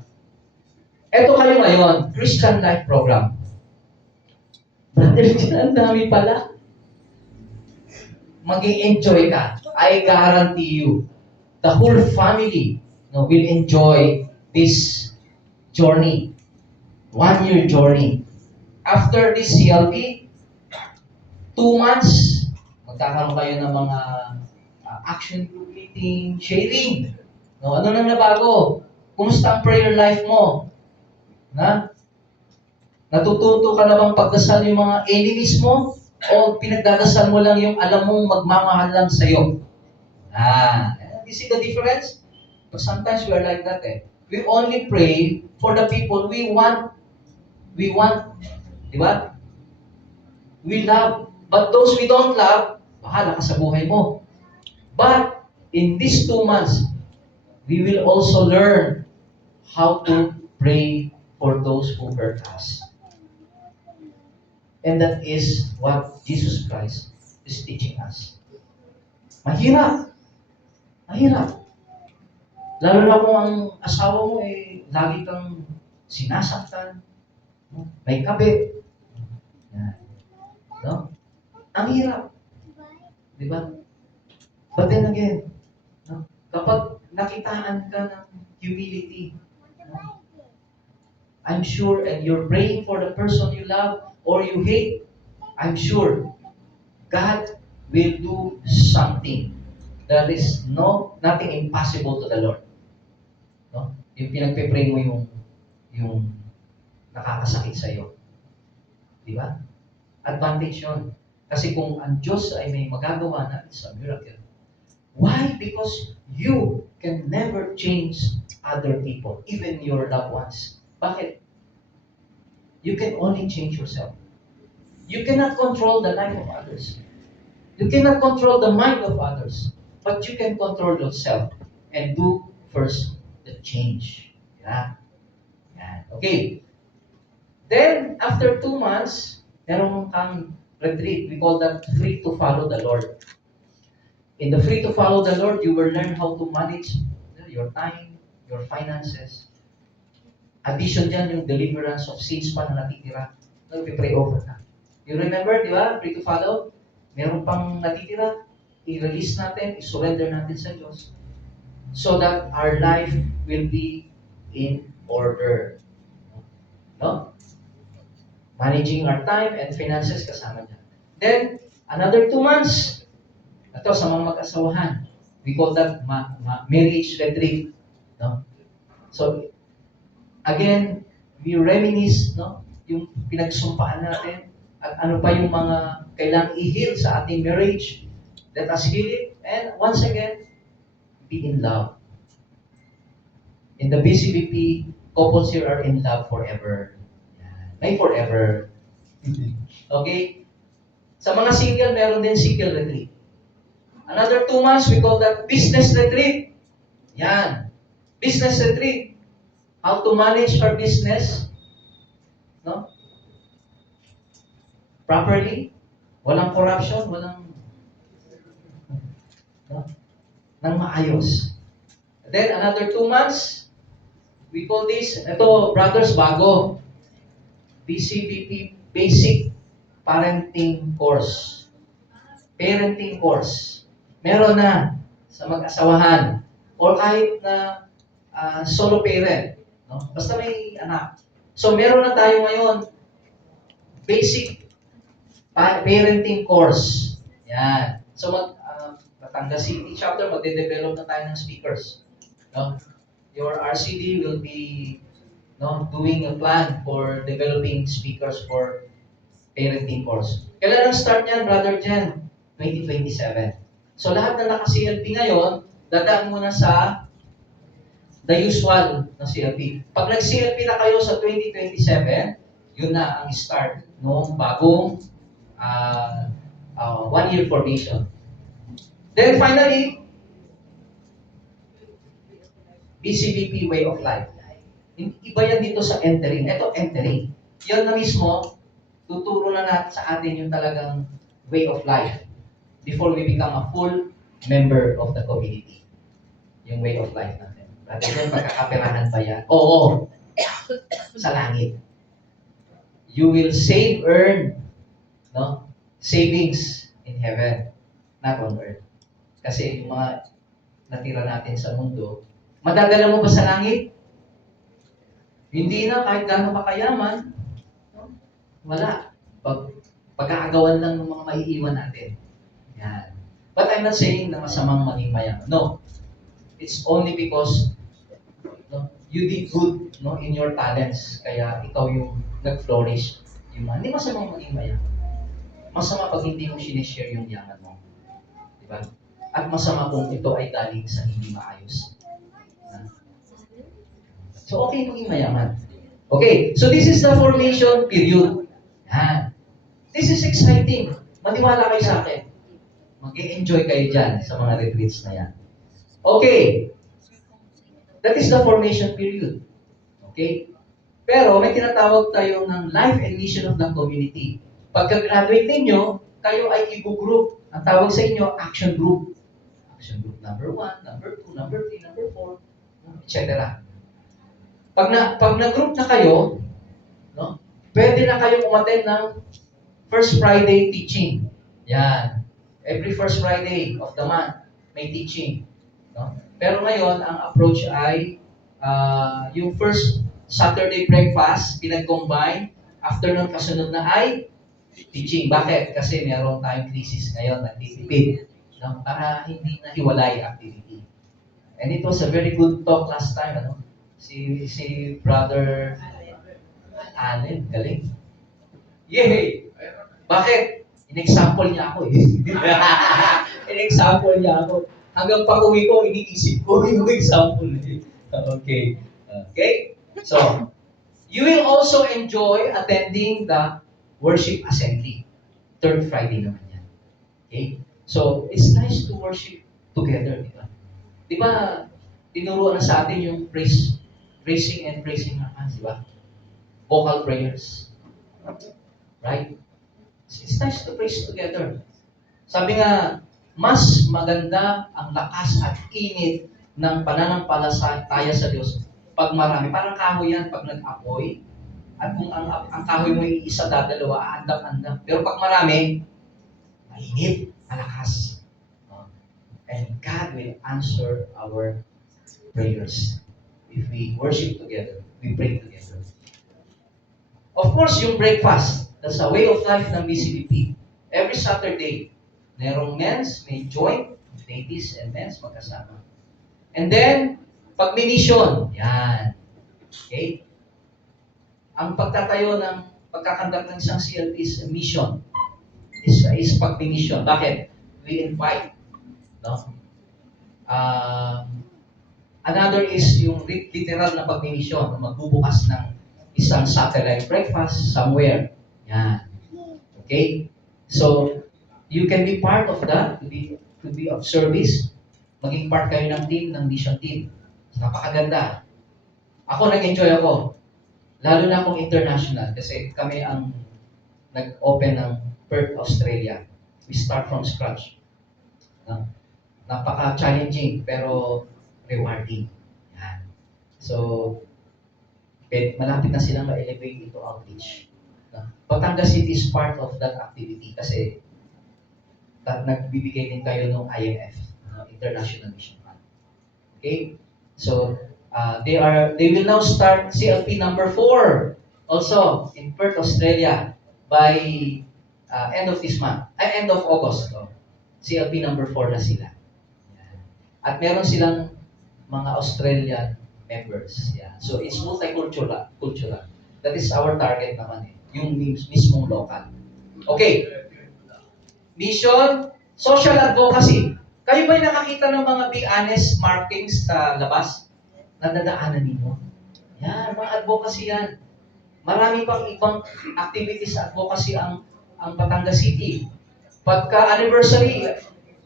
Ito kayo ngayon, Christian Life Program. Brother, ang dami pala. Mag-i-enjoy ka. I guarantee you, the whole family will enjoy this journey. 1 year journey. After this CLP, 2 months, magkakaroon kayo ng mga action group meeting, sharing. Ano nang nabago? Kumusta ang prayer life mo? Natututo ka na bang pagdasal yung mga enemies mo? O pinagdadasal mo lang yung alam mong magmamahal lang sa'yo? You see the difference? But sometimes we are like that We only pray for the people we want. Di ba? We love. But those we don't love, bahala ka sa buhay mo. But in these 2 months, we will also learn how to pray for those who hurt us. And that is what Jesus Christ is teaching us. Mahirap. Mahirap. Lalo na kung ang asawa mo lagi kang sinasaktan, no? May kabit. Yan. No? Ang hirap. Di ba? But then again, no? Kapag nakitaan ka ng humility, no? I'm sure, and you're praying for the person you love or you hate, I'm sure God will do something. There is nothing impossible to the Lord. No? Yung pinagpe-pray mo yung nakakasakit sa iyo. Di ba? Advantage yun. Kasi kung ang Diyos ay may magagawa na, it's a miracle. Why? Because you can never change other people, even your loved ones. Bakit? You can only change yourself. You cannot control the life of others. You cannot control the mind of others. But you can control yourself and do first the change. Yeah. Yeah. Okay. Then, after 2 months, meron kang retreat. We call that free to follow the Lord. In the free to follow the Lord, you will learn how to manage your time, your finances. Addition dyan, yung deliverance of sins pa na natitira. Nag-pray over na. You remember, di ba? Free to follow. Meron pang natitira. I-release natin, i-surrender natin sa Diyos. So that our life will be in order. No? Managing our time and finances kasama niya. Then, another 2 months. Ito, sa mga mag-asawahan. We call that marriage retreat. No? So, again, we reminisce, no? Yung pinagsumpaan natin at ano pa yung mga kailangang i-heal sa ating marriage. Let us heal it. And once again, be in love. In the BCBP, couples here are in love forever. May forever. Okay? Sa mga single, meron din single retreat. Another 2 months, we call that business retreat. Yan. Business retreat. How to manage our business. No? Properly. Walang corruption, walang nang maayos. Then, another 2 months, we call this, ito, brothers, bago. BCBP Basic Parenting Course. Parenting course. Meron na sa mag-asawahan or kahit na solo parent. No? Basta may anak. So, meron na tayo ngayon basic parenting course. Yan. So, Batangas City chapter, magde-develop na tayo ng speakers. No? Your RCD will be doing a plan for developing speakers for parenting course. Kailan ang start niyan, Brother Jen? 2027. So lahat na naka-CLP ngayon, dadaan muna sa the usual na CLP. Pag nag-CLP na kayo sa 2027, yun na ang start ng bagong 1-year formation. Then finally, BCBP Way of Life. Iba yan dito sa entering. Ito, entering. Yan na mismo, tuturo na natin sa atin yung talagang way of life before we become a full member of the community. Yung way of life natin. Brother, yung pagkakapirahan ba yan? Oo. Sa langit. You will save, earn, no? Savings in heaven, not on earth. Kasi yung mga natira natin sa mundo, madadala mo ba sa langit? Hindi na, kahit gaano pa kayaman, no? Wala. Pagkakagawan lang ng mga maiiwan natin. Yan. But I'm not saying na masamang maging mayaman. No. It's only because you did good in your talents. Kaya ikaw yung nag-flourish. Hindi masamang maging mayaman. Masama pag hindi mo sinishare yung yaman mo. Diba? At masama kung ito ay galing sa hindi maayos. So, okay maging mayaman. Okay, so this is the formation period. Yan. This is exciting. Maniwala kayo sa akin. Mag-enjoy kayo dyan sa mga retreats na yan. Okay. That is the formation period. Okay? Pero may tinatawag tayo ng life and mission of the community. Pagka-graduate ninyo, kayo ay i-group. Ang tawag sa inyo, action group. Action group number 1, number 2, number 3, number 4, etc. Pag na-group na kayo, no, pwede na kayong umattend ng First Friday teaching. Yan. Every first Friday of the month, may teaching. No? Pero ngayon, ang approach ay yung first Saturday breakfast, pinag-combine. After nun, kasunod na ay teaching. Bakit? Kasi meron tayong crisis ngayon, nagtitipid. No? Para hindi nahiwalay activity. And it was a very good talk last time. Ano? Si Brother Allen, galing. Yay! Bakit? In-example niya ako eh. In-example niya ako. Hanggang pag-uwi ko, iniisip ko yung example eh. Okay. Okay? So, you will also enjoy attending the worship assembly. Third Friday naman yan. Okay? So, it's nice to worship together, di ba? Di ba, tinuruan na sa atin yung praising and praising our hands, di ba? Vocal prayers. Right? It's nice to praise together. Sabi nga, mas maganda ang lakas at init ng pananampalataya sa Diyos pag marami. Parang kahoy yan pag nag-apoy. At kung ang kahoy mo ay isa, dadalawa, andap-andap. Pero pag marami, mainit, malakas. And God will answer our prayers. If we worship together, we pray together. Of course, yung breakfast, that's a way of life ng BCBP. Every Saturday, merong men's, may joint, ladies and men's magkasama. And then, pag-mission, yan. Okay? Ang pagtatayo ng pagkakandak ng isang CLP is a mission. Is pag-mission. Bakit? We invite. No? Another is yung literal na pag-mission. Magbubukas ng isang satellite breakfast somewhere. Yan. Okay? So, you can be part of that, to be of service. Maging part kayo ng team, ng mission team. Napakaganda. Ako, nag-enjoy ako. Lalo na akong international kasi kami ang nag-open ng Perth, Australia. We start from scratch. Napaka-challenging pero rewarding. Yan. So, malapit na silang ma-elevate into outreach. Batangas City is part of that activity kasi nagbibigay din tayo ng IMF, International Mission Fund. Okay? So, they will now start CLP number 4 also in Perth, Australia by end of this month, end of August. CLP number 4 na sila. At meron silang mga Australian members. Yeah. So, it's multicultural. That is our target naman eh. Yung mismong local. Okay. Mission, social advocacy. Kayo ba'y nakakita ng mga Be Honest markings sa labas? Nadadaanan ninyo? Yan, mga advocacy yan. Marami pang ibang activities sa advocacy ang Batangas City. Pagka-anniversary,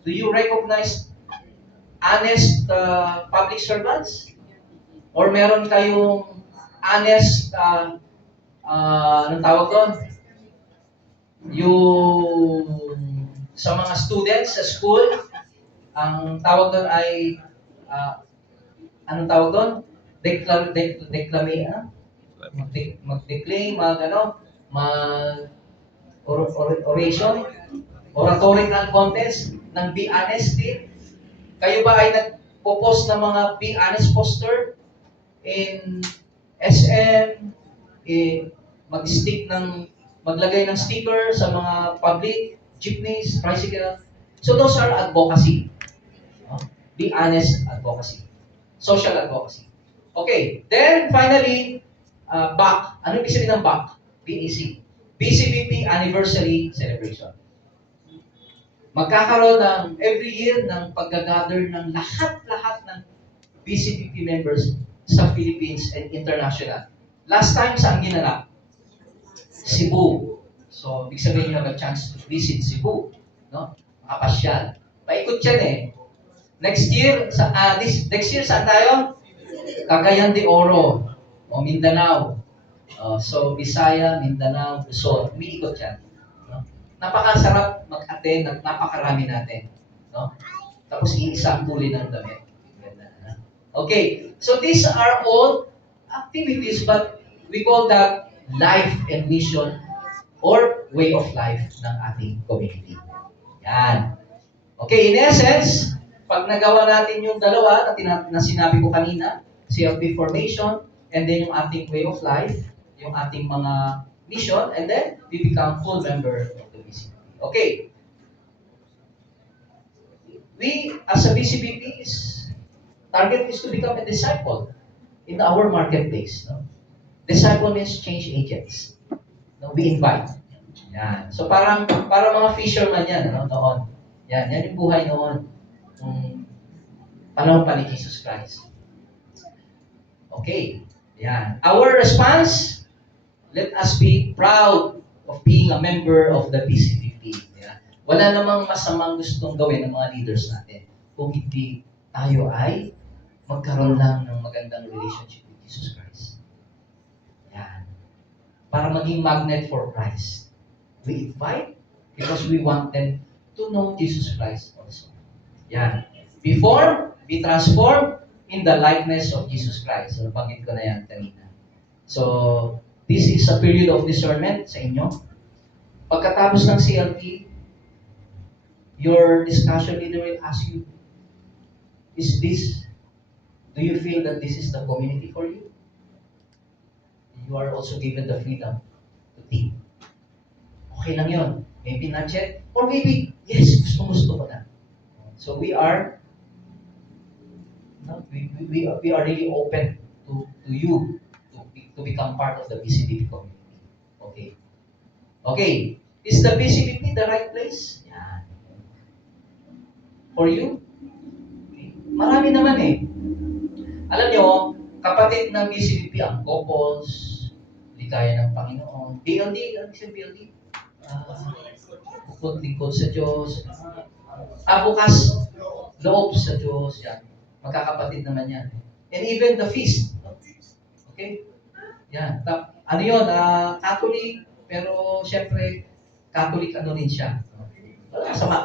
do you recognize honest public servants? Or meron kayong honest, anong tawag doon? Yung sa mga students sa school, ang tawag doon ay, anong tawag doon? Mag-declaim, oration, oratorical contest ng Be Honest team. Kayo ba ay nagpo-post ng mga Be Honest poster in SM, maglagay ng sticker sa mga public, jeepneys, tricycle. So those are advocacy. Be honest advocacy. Social advocacy. Okay, then finally, BAC. Ano ibig sabihin ng BAC? BAC. BCBP Anniversary Celebration. Magkakaroon ng every year ng pag-gather ng lahat-lahat ng BCBP members sa Philippines and international. Last time, saan ginanap? Cebu. So, ibig sabihin you have a chance to visit Cebu. No? Makapasyal. Paikot yan eh. Next year, saan tayo? Cagayan de Oro. O Mindanao. So, Visaya, Mindanao, Luzon. Umiikot yan. napakasarap mag-attend at napakarami natin. No? Tapos iisa ang kulay ng damit. Ganda na. Okay, so these are all activities, but we call that life and mission or way of life ng ating community. Yan. Okay, in essence, pag nagawa natin yung dalawa na sinabi ko kanina, CLP formation, and then yung ating way of life, yung ating mga mission, and then we become full member of the BCBP. Okay. We, as a BCBP, target is to become a disciple in our marketplace. No? Disciple means change agents. No? We invite. Yan. So parang mga fisherman yan, no? Noon. Yan yung buhay noon. Panahon pa ni Jesus Christ. Okay. Yan. Our response, let us be proud of being a member of the BCBP. Yan. Wala namang masamang gustong gawin ng mga leaders natin kung hindi tayo ay magkaroon lang ng magandang relationship with Jesus Christ. Yan. Para maging magnet for Christ. We invite because we want them to know Jesus Christ also. Yan. Before, be transformed in the likeness of Jesus Christ. So, nabanggit ko na yan kanina. So, this is a period of discernment sa inyo. Pagkatapos ng CLP, your discussion leader will ask you, do you feel that this is the community for you? You are also given the freedom to think. Okay lang yun. Maybe not yet, or maybe, yes, gusto ko na. So we are really open to you to become part of the BCBP community. Okay. Okay. Is the BCBP the right place? Yan. For you? Okay. Marami naman eh. Alam nyo, kapatid ng BCBP ang couples, ligaya ng Panginoon, BLD, ano siya BLD? Bukod lingkod sa Diyos, bukas loob sa Diyos, yan. Magkakapatid naman yan. And even the feast. Okay? Yan. Ano yun? Catholic, pero syempre, Catholic ano rin siya. Wala sama.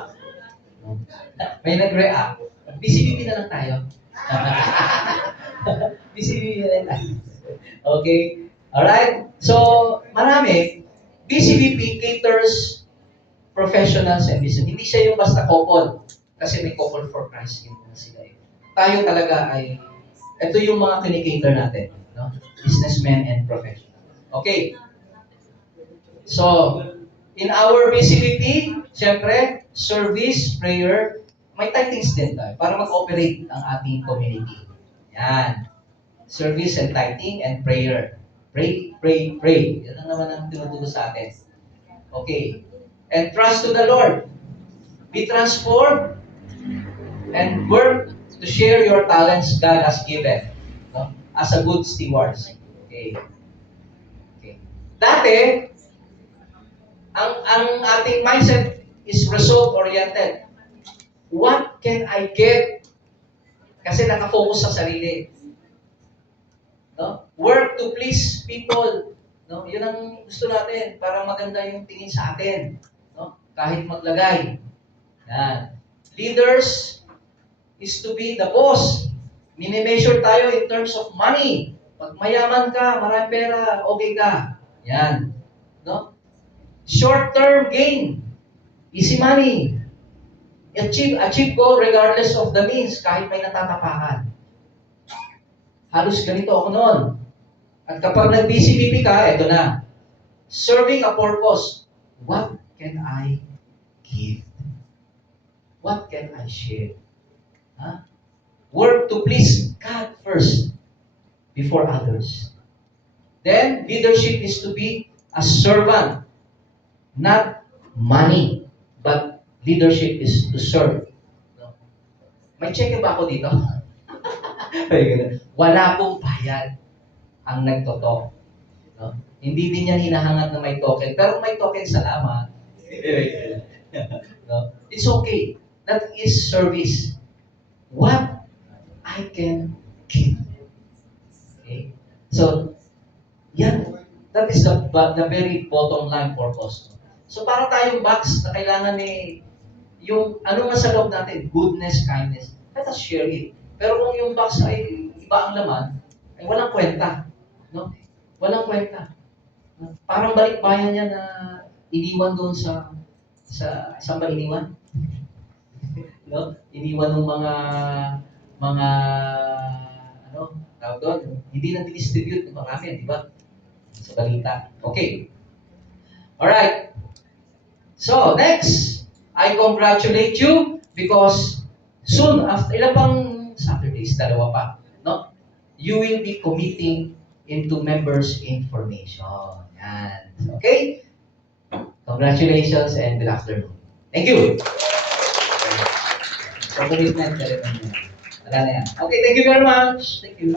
May nag-react. BCBP na lang tayo. BCBP na lang tayo. Okay? Alright? So, marami. BCBP caters professionals and business. Hindi siya yung basta couple. Kasi may couple for Christ yun sila eh. Tayo talaga ay, ito yung mga kinikater natin. No? Businessmen and professionals. Okay. So, in our BCBP, siyempre, service, prayer, may tithes din tayo para mag-operate ang ating community. Yan. Service and tithing and prayer. Pray, pray, pray. Yan ang naman ang tinuturo sa atin. Okay. And trust to the Lord. Be transformed and work to share your talents God has given. No? As a good steward. Okay. Okay. Dati, ang ating mindset is result-oriented. What can I get? Kasi nakafocus sa sarili. No? Work to please people. No? Yun ang gusto natin para maganda yung tingin sa atin. No? Kahit maglagay. Yan. Leaders is to be the boss. Mini-measure tayo in terms of money. Pag mayaman ka, maraming pera, okay ka. Yan. No? Short-term gain. Easy money. Achieve goal regardless of the means, kahit may natatapakan. Halos ganito ako noon. At kapag nag-BCBP ka, eto na. Serving a purpose. What can I give? What can I share? Huh? Work to please God first before others. Then, leadership is to be a servant. Not money, but leadership is to serve. No? May check ba ako dito? Wala pong bayad ang nagtotalk. No? Hindi din yan hinahangat na may token. Pero may token, salamat. No? It's okay. That is service. What I can give. Okay? So, yan. That is the very bottom line purpose. So para tayong box na kailangan yung ano man sa loob natin, goodness, kindness, let us share it. Pero kung yung box ay iba ang laman, ay walang kwenta. No? Walang kwenta. Parang balikbayan yan na iniwan doon sa ba iniwan? No? Iniwan ng mga ano, tawag doon, hindi na distribute ng marami, di ba? Sa balita. Okay. Alright. So, next, I congratulate you because soon, after ilang pang Saturdays, dalawa pa, no? You will be committing into members information. Yan. Okay? Congratulations and good afternoon. Thank you. So, commitment ka rin. Wala na yan. Okay, thank you very much. Thank you.